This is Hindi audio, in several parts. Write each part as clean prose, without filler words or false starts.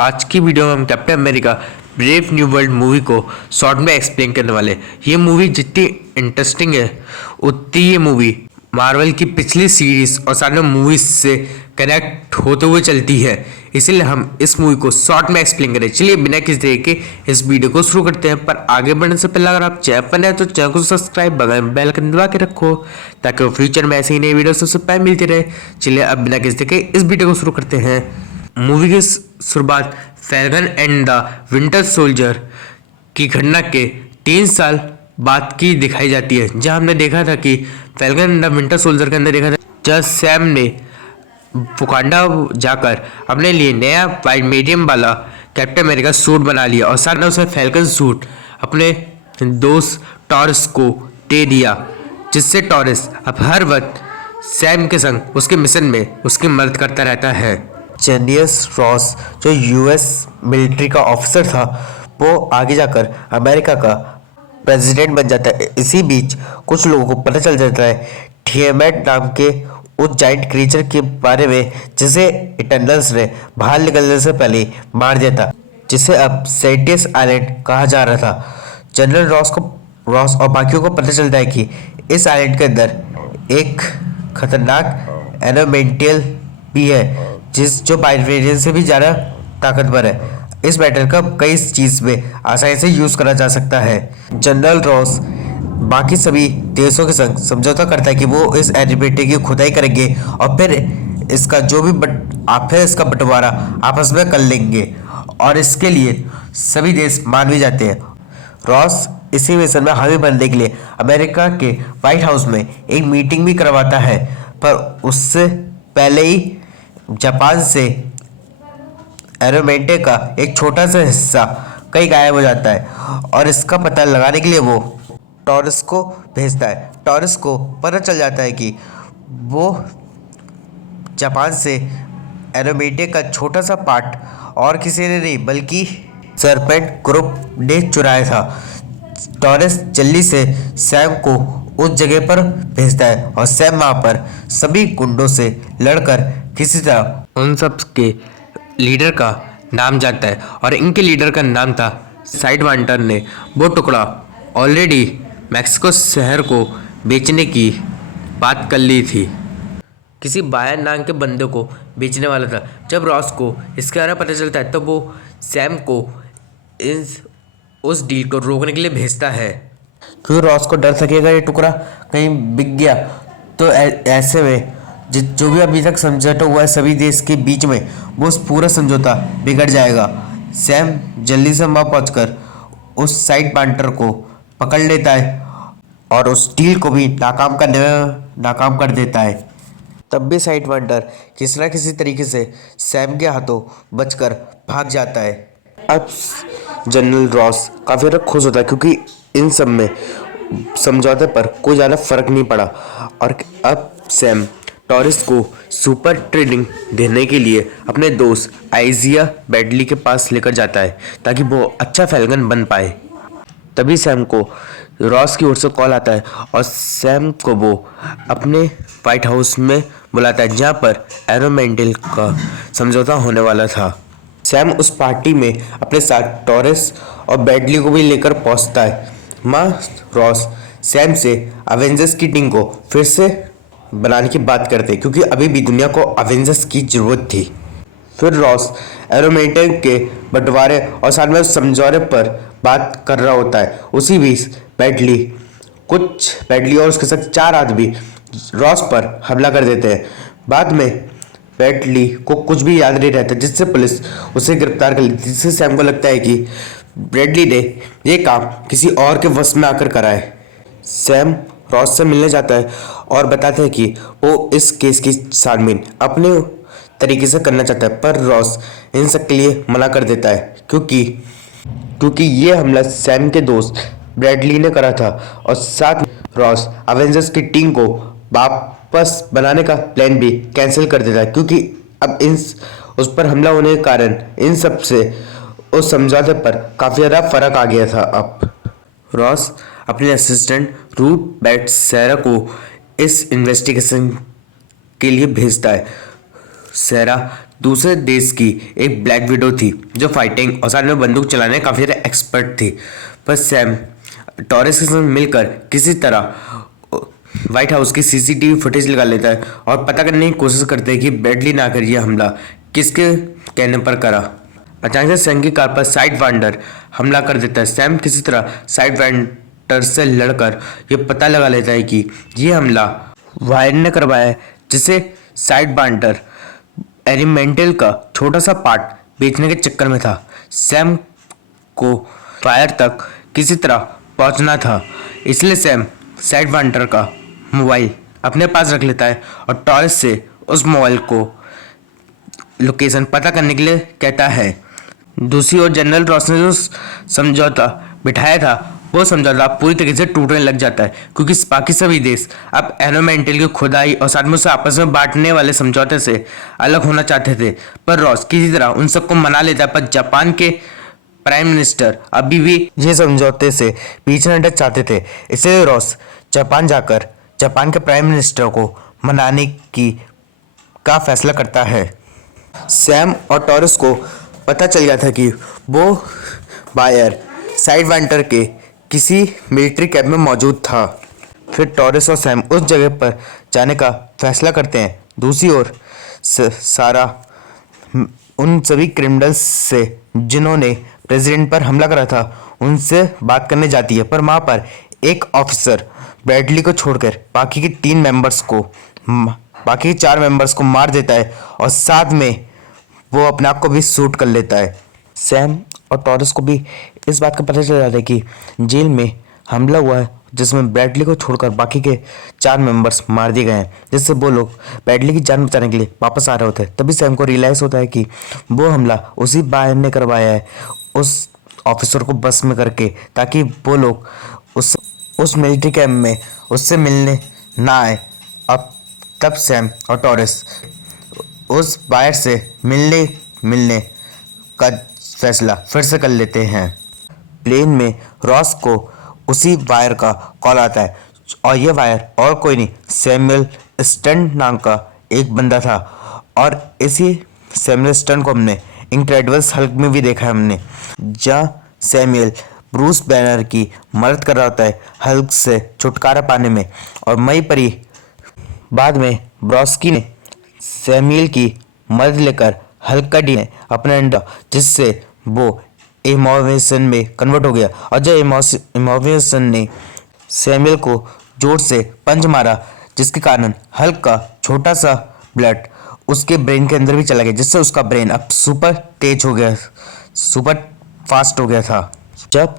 आज की वीडियो में हम captain America brave new world movie को शॉर्ट में एक्सप्लेन करने वाले हैं। ये मूवी जितनी इंटरेस्टिंग है उतनी ये मूवी मार्वल की पिछली सीरीज और सारे मूवीज से कनेक्ट होते हुए चलती है, इसीलिए हम इस मूवी को शॉर्ट में एक्सप्लेन करें। चलिए बिना किसी देर के इस वीडियो को शुरू करते हैं। पर आगे बढ़ने से पहले अगर आप चैनल पर नए तो चैनल को सब्सक्राइब बगल में बेल आइकन दबा के रखो ताकि फ्यूचर में ऐसे ही नई वीडियो सबसे पहले मिलती रहे। चलिए अब बिना किसी देर के इस वीडियो को शुरू करते हैं। मूवी की शुरुआत falcon and the winter soldier की घटना के 3 साल बाद की दिखाई जाती है, जहां हमने देखा था कि falcon and the winter soldier के अंदर देखा था जब सैम ने वकांडा जाकर अपने लिए नया वाइडमेडियम वाला कैप्टन अमेरिका सूट बना लिया और साथ में उसे फैल्कन सूट अपने दोस्त टॉरस को दे दिया, जिससे टॉरस अब हर वक्त सैम के संग उसके मिशन में उसकी मदद करता रहता है। जेनियस रॉस जो यूएस मिलिट्री का ऑफिसर था वो आगे जाकर अमेरिका का प्रेसिडेंट बन जाता है। इसी बीच कुछ लोगों को पता चल जाता है थिएमेट नाम के उस जाइंट क्रीचर के बारे में जिसे इटर्नल्स ने बाहर निकलने से पहले मार दिया था, जिसे अब सेंटियस आइलैंड कहा जा रहा था। जनरल रॉस और बाकियों को पता चलता है कि इस आइलैंड के अंदर एक खतरनाक एनोमेंटियल भी है जो वाइब्रेरियन से भी ज़्यादा ताकतवर है। इस मेटल का कई चीज़ में आसानी से यूज़ करा जा सकता है। जनरल रॉस बाकी सभी देशों के संग समझौता करता है कि वो इस एनिमेटे की खुदाई करेंगे और फिर इसका जो भी फिर इसका बंटवारा आपस में कर लेंगे, और इसके लिए सभी देश मान भी जाते हैं। रॉस इसी मिशन में हामी बनने के लिए अमेरिका के व्हाइट हाउस में एक मीटिंग भी करवाता है, पर उससे पहले ही जापान से एरोमेंटे का एक छोटा सा हिस्सा कहीं गायब हो जाता है और इसका पता लगाने के लिए वो टॉरस को भेजता है। टॉरस को पता चल जाता है कि वो जापान से एरोमेंटे का छोटा सा पार्ट और किसी ने नहीं बल्कि सरपेंट ग्रुप ने चुराया था। टॉरस जल्दी से सैम को उस जगह पर भेजता है और सैम वहाँ पर सभी गुंडों से लड़कर किसी तरह उन सब के लीडर का नाम जानता है, और इनके लीडर का नाम था साइडवांटर ने वो टुकड़ा ऑलरेडी मैक्सिको शहर को बेचने की बात कर ली थी, किसी बायन नाम के बंदे को बेचने वाला था। जब रॉस को इसके बारे में पता चलता है तो वो सैम को उस डील को रोकने के लिए भेजता है, क्योंकि रॉस को डर सकेगा ये टुकड़ा कहीं बिक गया तो ऐसे में जो भी अभी तक समझौता हुआ है सभी देश के बीच में वो पूरा समझौता बिगड़ जाएगा। सैम जल्दी से वहाँ पहुँचकर उस साइड बांटर को पकड़ लेता है और उस डील को भी नाकाम करने में नाकाम कर देता है। तब भी साइड बांटर किसी न किसी तरीके से सैम के हाथों बचकर भाग जाता है। अब जनरल रॉस काफ़ी ज़्यादा खुश होता है क्योंकि इन सब में समझौते पर कोई ज़्यादा फर्क नहीं पड़ा, और अब सैम टॉरस को सुपर ट्रेनिंग देने के लिए अपने दोस्त आइजिया बैडली के पास लेकर जाता है ताकि वो अच्छा फैल्कन बन पाए। तभी सैम को रॉस की ओर से कॉल आता है और सैम को वो अपने व्हाइट हाउस में बुलाता है जहाँ पर एरोमेंटल का समझौता होने वाला था। सैम उस पार्टी में अपने साथ टॉरस और बैडली को भी लेकर पहुँचता है। माँ रॉस सैम से अवेंजर्स की टीम को फिर से बनाने की बात करते हैं क्योंकि अभी भी दुनिया को अवेंजर्स की जरूरत थी। फिर रॉस एरोमेंटे के बंटवारे और साथ में समझौते पर बात कर रहा होता है। उसी बीच बैडली और उसके साथ 4 आदमी रॉस पर हमला कर देते हैं। बाद में बैडली को कुछ भी याद नहीं रहता, जिससे पुलिस उसे गिरफ्तार कर लेती है, जिससे सैम को लगता है कि ब्रैडली ने ये काम किसी और के वश में आकर करा है। सैम रॉस से मिलने जाता है और बताता है कि वो इस केस की छानबीन अपने तरीके से करना चाहता है, पर रॉस इन सब के लिए मना कर देता है क्योंकि ये हमला सैम के दोस्त ब्रैडली ने करा था, और साथ में रॉस अवेंजर्स की टीम को वापस बनाने का प्लान भी कैंसिल कर देता है क्योंकि अब उस पर हमला होने के कारण इन सब से उस समझौते पर काफ़ी ज़्यादा फर्क आ गया था। अब रॉस अपने असिस्टेंट रूथ बैटसेरा को इस इन्वेस्टिगेशन के लिए भेजता है। सेरा दूसरे देश की एक ब्लैक विडो थी जो फाइटिंग और साथ में बंदूक चलाने में काफ़ी ज़्यादा एक्सपर्ट थी। पर सैम टॉरेस के साथ मिलकर किसी तरह व्हाइट हाउस की सीसीटीवी फुटेज लगा लेता है और पता करने की कोशिश करते हैं कि ब्रैडली ने आकर यह हमला किसके कहने पर करा। अचानक से सैम की कार पर साइड वांडर हमला कर देता है। सैम किसी तरह साइड वांडर से लड़कर यह पता लगा लेता है कि यह हमला वायर ने करवाया है, जिसे साइड वांडर एलिमेंटल का छोटा सा पार्ट बेचने के चक्कर में था। सैम को फायर तक किसी तरह पहुंचना था, इसलिए सैम साइड वांडर का मोबाइल अपने पास रख लेता है और टॉरेस से उस मोबाइल को लोकेशन पता करने के लिए कहता है। दूसरी ओर जनरल रॉस ने जो समझौता बिठाया था वो समझौता पूरी तरीके से टूटने लग जाता है, क्योंकि बाकी सभी देश अब एनवायरमेंटल की खुदाई और साथ में उसे आपस में बांटने वाले समझौते से अलग होना चाहते थे। पर रॉस किसी तरह उन सबको मना लेता है। पर जापान के प्राइम मिनिस्टर अभी भी ये समझौते से पीछे हटना चाहते थे, इसलिए रॉस जापान जाकर जापान के प्राइम मिनिस्टर को मनाने का फैसला करता है। सैम और टॉरेस को पता चल गया था कि वो बायर साइड वांडर के किसी मिलिट्री कैंप में मौजूद था। फिर टॉरेस और सैम उस जगह पर जाने का फैसला करते हैं। दूसरी ओर सारा उन सभी क्रिमिनल्स से जिन्होंने प्रेसिडेंट पर हमला करा था उनसे बात करने जाती है, पर वहाँ पर एक ऑफिसर ब्रैडली को छोड़कर बाकी के 4 मेंबर्स को मार देता है और साथ में वो अपने आप को भी शूट कर लेता है। सैम और टॉरेस को भी इस बात का पता चल जाता है कि जेल में हमला हुआ है जिसमें ब्रैडली को छोड़कर बाकी के 4 मेंबर्स मार दिए गए हैं, जिससे वो लोग ब्रैडली की जान बचाने के लिए वापस आ रहे होते हैं। तभी सैम को रियलाइज़ होता है कि वो हमला उसी बायर ने करवाया है, उस ऑफिसर को बस में करके, ताकि वो लोग उस मिलिट्री कैंप में उससे मिलने ना आए। अब तब सैम और टॉरेस उस बायर से मिलने का फैसला फिर से कर लेते हैं। प्लेन में रॉस को उसी वायर का कॉल आता है और ये वायर और कोई नहीं, सैमुअल स्टन नाम का एक बंदा था। और इसी सैमुअल स्टन को हमने इनक्रेडिबल्स हल्क में भी देखा है हमने, जहाँ सैमुअल ब्रूस बैनर की मदद कर रहा होता है हल्क से छुटकारा पाने में। और मई पर ही बाद में ब्रॉस्की ने सैमुअल की मदद लेकर हल्क का डी अपने अंडा, जिससे वो इमोवेशन में कन्वर्ट हो गया। और जब इमोवेशन ने सैमुअल को जोर से पंच मारा, जिसके कारण हल्क का छोटा सा ब्लड उसके ब्रेन के अंदर भी चला गया, जिससे उसका ब्रेन अब सुपर तेज हो गया, सुपर फास्ट हो गया था। जब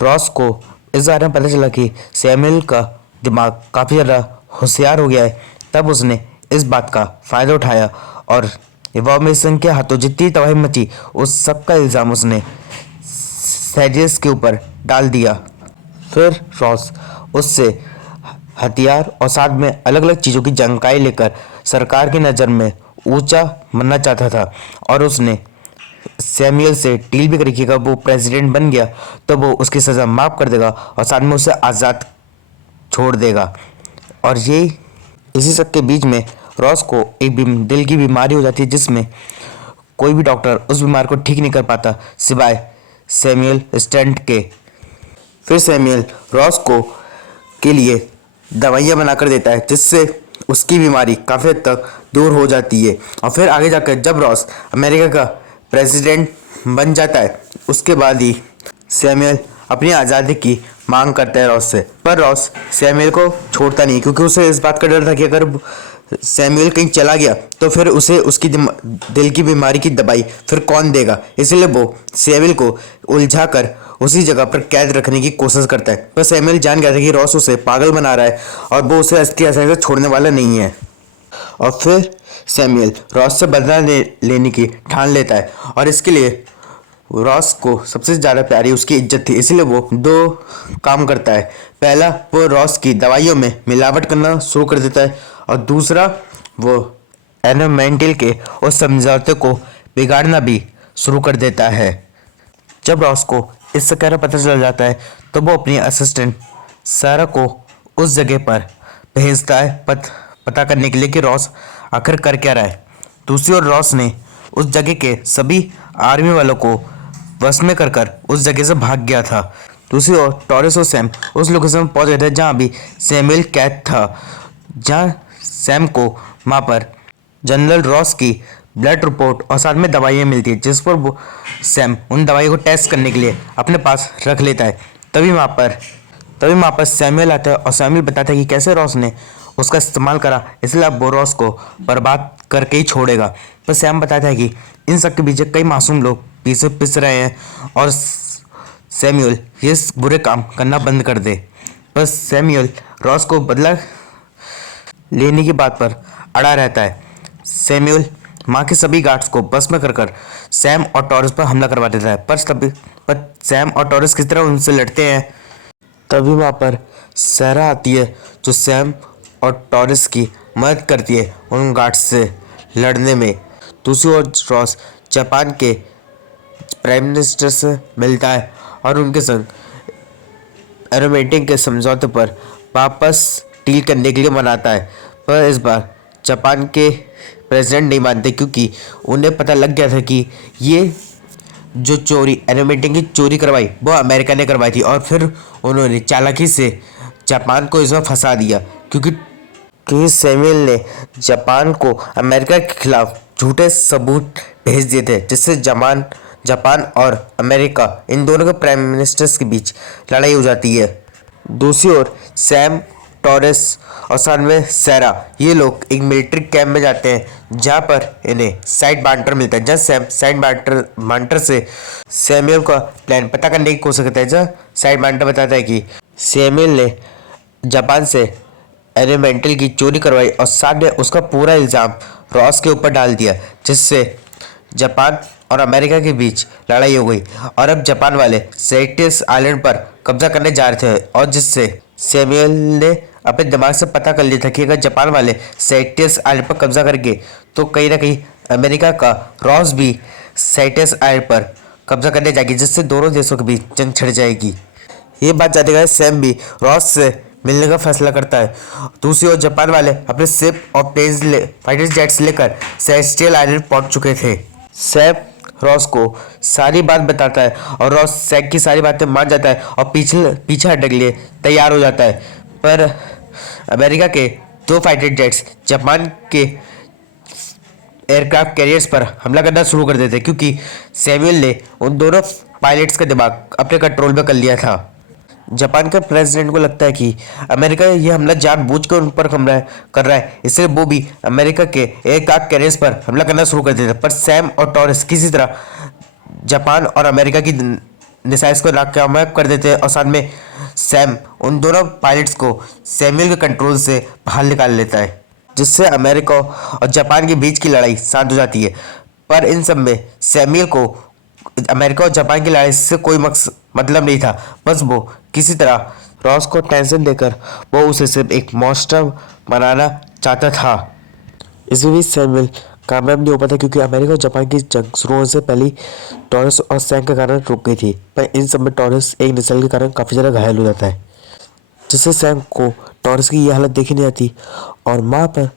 रॉस को इस बारे में पता चला कि सैमुअल का दिमाग काफ़ी ज़्यादा होशियार हो गया है, तब उसने इस बात का फ़ायदा उठाया और इन्फॉर्मेशन के हाथों जितनी तबाही मची उस सब का इल्ज़ाम उसने सेजियस के ऊपर डाल दिया। फिर रॉस उससे हथियार और साथ में अलग अलग चीज़ों की जानकारी लेकर सरकार की नज़र में ऊंचा बनना चाहता था, और उसने सैमुअल से डील भी करी कि अगर वो प्रेसिडेंट बन गया तो वो उसकी सज़ा माफ़ कर देगा और साथ में उसे आज़ाद छोड़ देगा। और ये इसी सब के बीच में रॉस को एक दिल की बीमारी हो जाती है, जिसमें कोई भी डॉक्टर उस बीमार को ठीक नहीं कर पाता सिवाय सैमुअल स्टंट के। फिर सैमुअल रॉस को के लिए दवाइयाँ बनाकर देता है, जिससे उसकी बीमारी काफ़ी हद तक दूर हो जाती है। और फिर आगे जाकर जब रॉस अमेरिका का प्रेसिडेंट बन जाता है, उसके बाद ही सैमुअल अपनी आज़ादी की मांग करता है रॉस से। पर रॉस सैमुअल को छोड़ता नहीं, क्योंकि उसे इस बात का डर था कि अगर सैमुअल कहीं चला गया तो फिर उसे उसकी दिल की बीमारी की दवाई फिर कौन देगा। इसलिए वो सैमुअल को उलझा कर उसी जगह पर कैद रखने की कोशिश करता है। पर सैमुअल जान गया था कि रॉस उसे पागल बना रहा है और वो उसे इसकी आसानी से छोड़ने वाला नहीं है। और फिर सैमुअल रॉस से बदला लेने की ठान लेता है, और इसके लिए रॉस को सबसे ज़्यादा प्यारी उसकी इज्जत थी, इसलिए वो 2 काम करता है। पहला, वो रॉस की दवाइयों में मिलावट करना शुरू कर देता है, और दूसरा वो एनवायरमेंटल के उस समझौते को बिगाड़ना भी शुरू कर देता है। जब रॉस को इससे कहना पता चल जाता है तो वो अपनी असिस्टेंट सारा को उस जगह पर भेजता है पता करने के लिए कि रॉस आखिर कर क्या रहा है। दूसरी ओर रॉस ने उस जगह के सभी आर्मी वालों को वश में कर उस जगह से भाग गया था। दूसरी ओर टॉरेस और सैम उस लोकेशन में पहुंच गए थे जहां भी सैमुअल कैद था, जहां सैम को वहां पर जनरल रॉस की ब्लड रिपोर्ट और साथ में दवाइयाँ मिलती है, जिस पर वो सैम उन दवाइयों को टेस्ट करने के लिए अपने पास रख लेता है। तभी वहाँ पर सैमुअल आता है और सैमुअल बताता है कि कैसे रॉस ने उसका इस्तेमाल करा, इसलिए अब वो रॉस को बर्बाद करके ही छोड़ेगा। पर सैम बताता है कि इन सब के पीछे कई मासूम लोग पीछे पिस रहे हैं और सैमुअल ये बुरे काम करना बंद कर दे। पर सैमुअल रॉस को बदला लेने की बात पर अड़ा रहता है। सैमुअल माँ के सभी गार्ड्स को बस में कर सैम और टॉरस पर हमला करवा देता है, पर सैम और टॉरस किस तरह उनसे लड़ते हैं। तभी वहाँ पर सैरा आती है जो सैम और टॉरस की मदद करती है उन गार्ड्स से लड़ने में। दूसरी ओर रॉस जापान के प्राइम मिनिस्टर से मिलता है और उनके संग एरोमेटिंग के समझौते पर वापस डील करने के लिए मनाता है। पर इस बार जापान के प्रेसिडेंट नहीं मानते, क्योंकि उन्हें पता लग गया था कि ये जो चोरी एरोमेटिंग की चोरी करवाई वो अमेरिका ने करवाई थी, और फिर उन्होंने चालाकी से जापान को इसमें फंसा दिया, क्योंकि सैमुअल ने जापान को अमेरिका के खिलाफ झूठे सबूत भेज दिए थे, जिससे जापान और अमेरिका इन दोनों के प्राइम मिनिस्टर्स के बीच लड़ाई हो जाती है। दूसरी ओर सैम, टॉरस और साथ में सैरा ये लोग एक मिलिट्री कैंप में जाते हैं, जहाँ पर इन्हें साइड बांटर मिलता है, जहाँ सैम साइड बांटर से सैमुअल का प्लान पता करने की कोशिश करता है। जहाँ साइड बांटर बताता है कि सैमुअल ने जापान से एलिमेंटल की चोरी करवाई और साथ में उसका पूरा इल्ज़ाम रॉस के ऊपर डाल दिया, जिससे जापान और अमेरिका के बीच लड़ाई हो गई और अब जापान वाले सेटिस आइलैंड पर कब्जा करने जा रहे थे, और जिससे सैमुअल ने अपने दिमाग से पता कर लिया था कि अगर जापान वाले सेटिस आइलैंड पर कब्जा करके तो कहीं ना कहीं अमेरिका का रॉस भी सेटिस आइलैंड पर कब्जा करने जाएगी, जिससे दोनों देशों के बीच जंग छिड़ जाएगी। ये बात जानते गए सैम भी रॉस से मिलने का फैसला करता है। दूसरी ओर जापान वाले अपने शिप और प्लेन्स फाइटर जेट्स लेकर सेस्टियल आइलैंड पहुंच चुके थे। सैम रॉस को सारी बात बताता है और रॉस सैम की सारी बातें मान जाता है और पीछे हटने के लिए तैयार हो जाता है। पर अमेरिका के 2 फाइटर जेट्स जापान के एयरक्राफ्ट कैरियर्स पर हमला करना शुरू कर देते, क्योंकि सैमुअल ने उन दोनों पायलट्स का दिमाग अपने कंट्रोल में कर लिया था। जापान के प्रेसिडेंट को लगता है कि अमेरिका ये हमला जानबूझकर उन पर हमला कर रहा है, इसलिए वो भी अमेरिका के एयरक्राफ्ट कैरियर्स पर हमला करना शुरू कर देते हैं। पर सैम और टॉरस किसी तरह जापान और अमेरिका की मिसाइल्स को नाकामयाब कर देते हैं और साथ में सैम उन दोनों पायलट्स को सैमुअल के कंट्रोल से बाहर निकाल लेता है, जिससे अमेरिका और जापान के बीच की लड़ाई शांत हो जाती है। पर इन सब में सैमुअल को अमेरिका और जापान की लड़ाई से कोई मतलब नहीं था, बस वो किसी तरह रॉस को टेंशन देकर वो उसे सिर्फ एक मॉन्स्टर बनाना चाहता था। इसमें भी सैमुअल कामयाब नहीं हो पाता, क्योंकि अमेरिका और जापान की जंग शुरू होने से पहले टॉरस और सैम के कारण रुक गई थी। पर इन सब में टॉरस एक मिसाइल के कारण काफ़ी ज़्यादा घायल हो जाता है, जिससे सैम को टॉरस की ये हालत देखी नहीं आती और माँ पर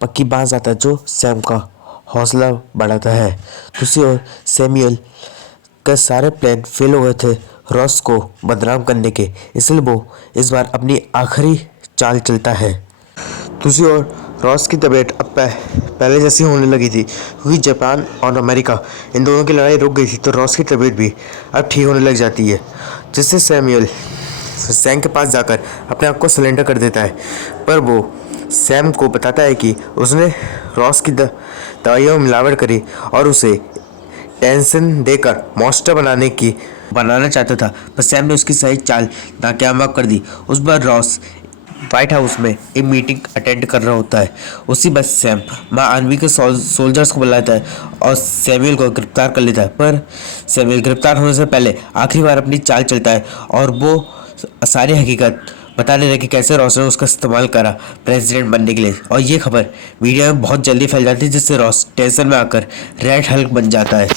पक्की बांस आता है, जो सैम का हौसला बढ़ाता है। दूसरी ओर सैमुअल के सारे प्लान फेल हो गए थे रॉस को बदनाम करने के, इसलिए वो इस बार अपनी आखिरी चाल चलता है। दूसरी ओर रॉस की तबीयत अब पहले जैसी होने लगी थी, क्योंकि जापान और अमेरिका इन दोनों की लड़ाई रुक गई थी, तो रॉस की तबीयत भी अब ठीक होने लग जाती है, जिससे सैमुअल सैम के पास जाकर अपने आप को सरेंडर कर देता है। पर वो सैम को बताता है कि उसने रॉस की दवाइयों में मिलावट करी और उसे टेंशन देकर मॉन्स्टर बनाना चाहता था, पर सैम ने उसकी सही चाल नाकामयाब कर दी। उस बार रॉस व्हाइट हाउस में एक मीटिंग अटेंड कर रहा होता है। उसी बस सैम माँ आर्मी के सोल्जर्स को बुलाता है और सैमुअल को गिरफ्तार कर लेता है। पर सैमुअल गिरफ्तार होने से पहले आखिरी बार अपनी चाल चलता है और वो सारी हकीकत बता दे रहा है कि कैसे रॉस ने उसका इस्तेमाल करा प्रेसिडेंट बनने के लिए। और ये खबर मीडिया में बहुत जल्दी फैल जाती है, जिससे रॉस टेंशन में आकर रेड हल्क बन जाता है।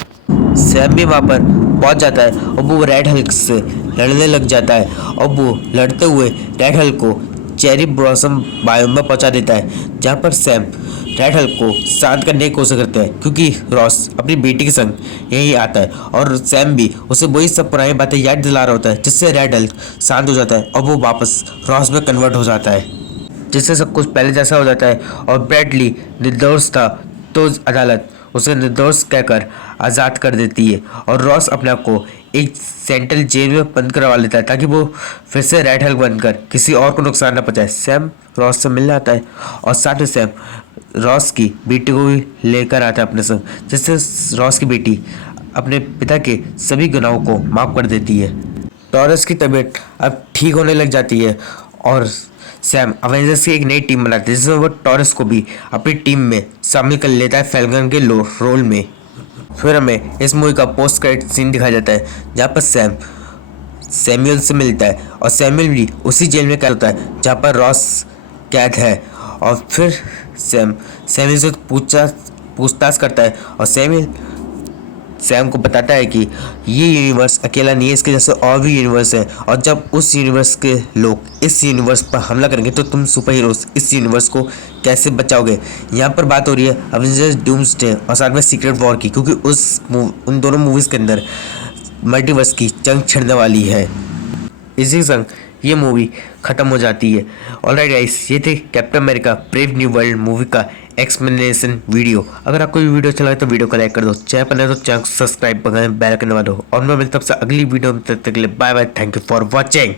सैम भी वहाँ पर पहुँच जाता है और वो रेड हल्क से लड़ने लग जाता है और वो लड़ते हुए रेड हल्क को चेरी ब्लॉसम बायोम में पहुंचा देता है, जहां पर सैम रेड हल्क को शांत करने की कोशिश करते हैं क्योंकि रॉस अपनी बेटी के संग यहीं आता है और सैम भी उसे वही सब पुरानी बातें याद दिला रहा होता है, जिससे रेड हल्क शांत हो जाता है और वो वापस रॉस में कन्वर्ट हो जाता है, जिससे सब कुछ पहले जैसा हो जाता है। और ब्रैडली निर्दोष था तो अदालत उसे निर्दोष कहकर आज़ाद कर देती है और रॉस अपने आप को एक सेंट्रल जेल में बंद करवा लेता है ताकि वो फिर से रेड हल्क बनकर किसी और को नुकसान न पहुंचाए। सैम रॉस से मिलने आता है और साथ में सैम रॉस की बेटी को भी लेकर आता है अपने संग, जिससे रॉस की बेटी अपने पिता के सभी गुनाहों को माफ़ कर देती है। टॉरस की तबीयत अब ठीक होने लग जाती है और सैम अवेंजर्स की एक नई टीम बनाते हैं, जिसमें वो टॉरस को भी अपनी टीम में शामिल कर लेता है फैल्कन के रोल में। फिर हमें इस मूवी का पोस्ट क्रेडिट सीन दिखाया जाता है, जहाँ पर सैम सैमुअल से मिलता है और सैमुअल भी उसी जेल में कैद होता है जहाँ पर रॉस कैद है। और फिर सैमुअल से पूछताछ करता है और सैम को बताता है कि ये यूनिवर्स अकेला नहीं है, इसके जैसे और भी यूनिवर्स है, और जब उस यूनिवर्स के लोग इस यूनिवर्स पर हमला करेंगे तो तुम सुपर हीरोज इस यूनिवर्स को कैसे बचाओगे। यहाँ पर बात हो रही है अवेंजर्स डूम्सडे और साथ में सीक्रेट वॉर की, क्योंकि उन दोनों मूवीज़ के अंदर मल्टीवर्स की जंग छिड़ने वाली है। इसी संग ये मूवी ख़त्म हो जाती है। ऑलराइट गाइस, ये थे captain America brave new world movie का एक्सप्लेनेशन वीडियो। अगर आपको ये वीडियो अच्छा लगे तो वीडियो को लाइक कर दो, चैनल पर नए तो चैनल को सब्सक्राइब कर बेल आइकन दबा दो और मैं मिलता हूं आपसे अगली वीडियो में। तब तक के लिए bye bye, thank you for watching.